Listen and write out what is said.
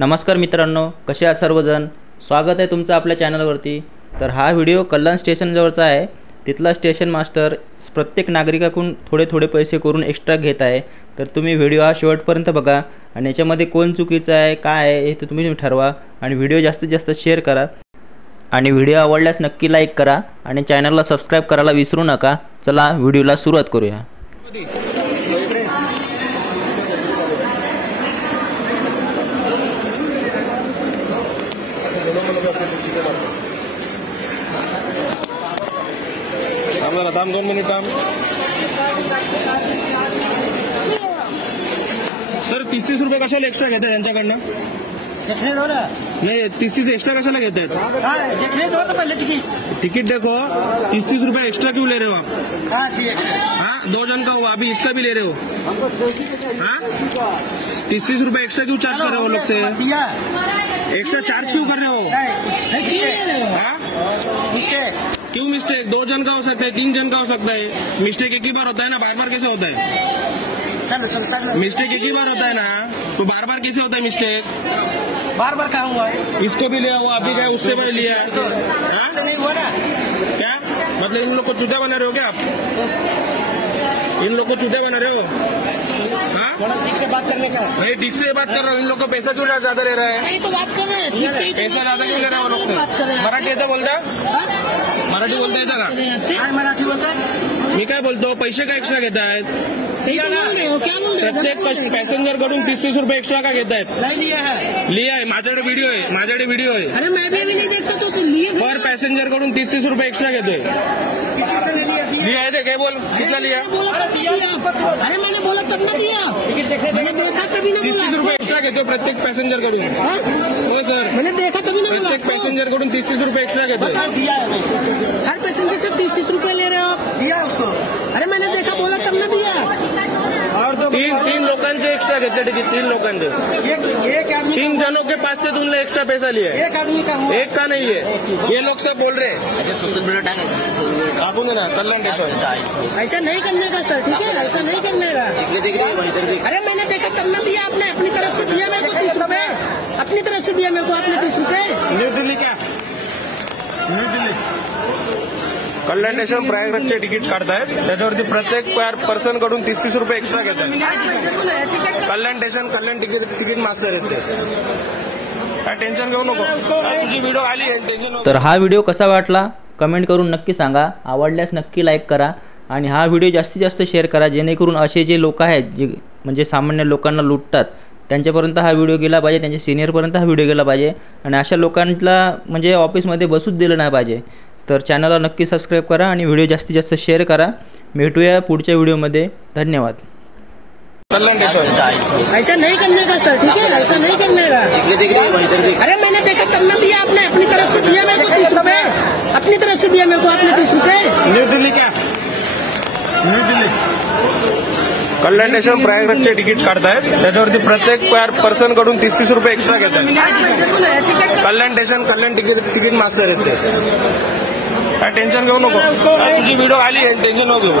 नमस्कार मित्रांनो, कसे आहात सर्वजण। स्वागत आहे तुमचं आपल्या चॅनलवरती। तर हा व्हिडिओ कल्याण स्टेशन जवळचा आहे। तिथला स्टेशन मास्टर प्रत्येक नागरिकाकडून थोडे पैसे करून एक्स्ट्रा घेत आहे। तर तुम्ही व्हिडिओ हा शेवटपर्यंत बघा आणि याच्यामध्ये कोण चुकीचं आहे काय आहे हे तुम्ही ठरवा आणि व्हिडिओ जास्तीत जास्त शेअर करा आणि व्हिडिओ आवडल्यास नक्की लाईक करा आणि चॅनलला सबस्क्राइब करायला विसरू नका। चला व्हिडिओला सुरुवात करूया। थांब 2 मिनिट थांब सर। 30 रुपये कशाला एक्स्ट्रा घेत आहेत यांच्याकडनं? नहीं 30 एक्स्ट्रा कशाला घेत आहेत? टिकट देखो 30 रुपये एक्स्ट्रा क्यों ले रहे हो आप? हाँ 2 जन का हुआ, अभी इसका भी ले रहे हो। 30 रुपये एक्स्ट्रा क्यों चार्ज कर रहे हो लोग से? एक्स्ट्रा चार्ज क्यों कर रहे हो? क्यों मिस्टेक? 2 जन का हो सकता है, 3 जन का हो सकता है। मिस्टेक एक ही बार होता है ना, बार कैसे होता है? मिस्टेक एक ही बार होता है ना, तो बार कैसे होता है मिस्टेक? बार कहाँ हुआ है? इसको भी लिया हुआ, अभी क्या उससे भी लिया है तो नहीं हुआ ना। क्या मतलब इन लोग को चूतिया बना रहे हो क्या आप? इन लोग को चूतिया बना रहे हो? हाँ ठीक से बात करने का नहीं, ठीक से बात कर रहा हूँ। इन लोग को पैसा क्यों ज्यादा ले रहा है? सही तो बात कर रहे हैं, ठीक से पैसा ज्यादा क्यों ले रहा है वो लोग से? मराठी येतं बोलता? मराठी बोलता येतं का? मराठी बोलता मी काय बोलतो, पैसे का एक्स्ट्रा घेत आहेत? क्या बोल रहे हो? प्रत्येक पॅसेंजर कडून 30 रुपये एक्स्ट्रा का घेत आहेत? नहीं लिया है। लिया आहे, माझ्याकडे व्हिडिओ आहे। अरे मैं भी नहीं देखता तो तुम लिए पर पॅसेंजर कडून 30 रुपये एक्स्ट्रा घेतोय। किसी से नहीं लिया? लिया आहे ते काय बोल, कितना लिया? अरे मैंने बोला तब ना दिया, मैंने देखा तभी ना 30 रुपये एक्स्ट्रा घेतो प्रत्येक पॅसेंजर कडून। हो सर, मैंने देखा तभी ना। प्रत्येक पॅसेंजर कडून 30 रुपये एक्स्ट्रा घेतोय। हर पैसेंजर से 30 रुपए ले रहे हो आप? दिया उसको। अरे मैंने देखा, बोला तब ना दिया। और तीन लोकांचे एक्स्ट्रा घेतले टिकट, 3 लोकांचे। एक आदमी 3 जनों के पास से तुमने एक्स्ट्रा पैसा लिया है। एक आदमी का हुआ। एक का नहीं है, ये लोग सब बोल रहे हैं। आपू ना कल्याण स्टेशन ऐसा नहीं करने का सर, ठीक है? ऐसा नहीं करने का। अरे मैंने देखा तब ना दिया, आपने अपनी तरफ से दिया मेरे को 30 रुपए, अपनी तरफ से दिया मेरे को आपने 30 रुपए। न्यू दिल्ली क्या? न्यू दिल्ली कल्याण स्टेशन प्रयागराजचे तिकीट काढतायत, त्याच्यावरती प्रत्येक पर्सन कडून 30 रुपये एक्स्ट्रा घेत आहेत। कल्याण स्टेशन कल्याण तिकीट मास्टर आहेत ते, काय टेन्शन घेऊ नको। तुझी व्हिडिओ आली आहे, टेन्शन नको। तर हा व्हिडिओ कसा वाटला कमेंट करून नक्की सांगा। आवडल्यास नक्की लाईक करा आणि हा व्हिडिओ जास्तीत जास्त शेअर करा, जेणेकरून असे जे लोक आहेत जे म्हणजे सामान्य लोकांना लुटतात त्यांच्यापर्यंत हा व्हिडिओ गेला पाहिजे, त्यांच्या सिनियरपर्यंत हा व्हिडिओ गेला पाहिजे आणि अशा लोकांना म्हणजे ऑफिसमध्ये बसूच दिलं नाही पाहिजे। तर चॅनलला नक्की सबस्क्राइब करा आणि व्हिडिओ जास्तीत जास्त शेअर करा। भेटूया पुढच्या व्हिडिओमध्ये। धन्यवाद। ऐसा नहीं करने का सर, ठीक है? ऐसा नहीं करने का। अरे मैंने देखा तब ना दिया, आपने अपनी तरफ से दिया मेरे को 30 रुपए, अपनी तरफ से दिया मेरे को आपने 30 रुपए। न्यू दिल्ली क्या? न्यू दिल्ली कल्याण स्टेशन प्रयागराजचे तिकीट काढतायत, त्याच्यावरती प्रत्येक पर्सन कडून 30 रुपये एक्स्ट्रा घेत आहेत। कल्याण स्टेशन कल्याण तिकीट मास्टर आहेत ते, काय टेन्शन घेऊ नको। तुझी व्हिडिओ आली आहे, टेन्शन नको घेऊ।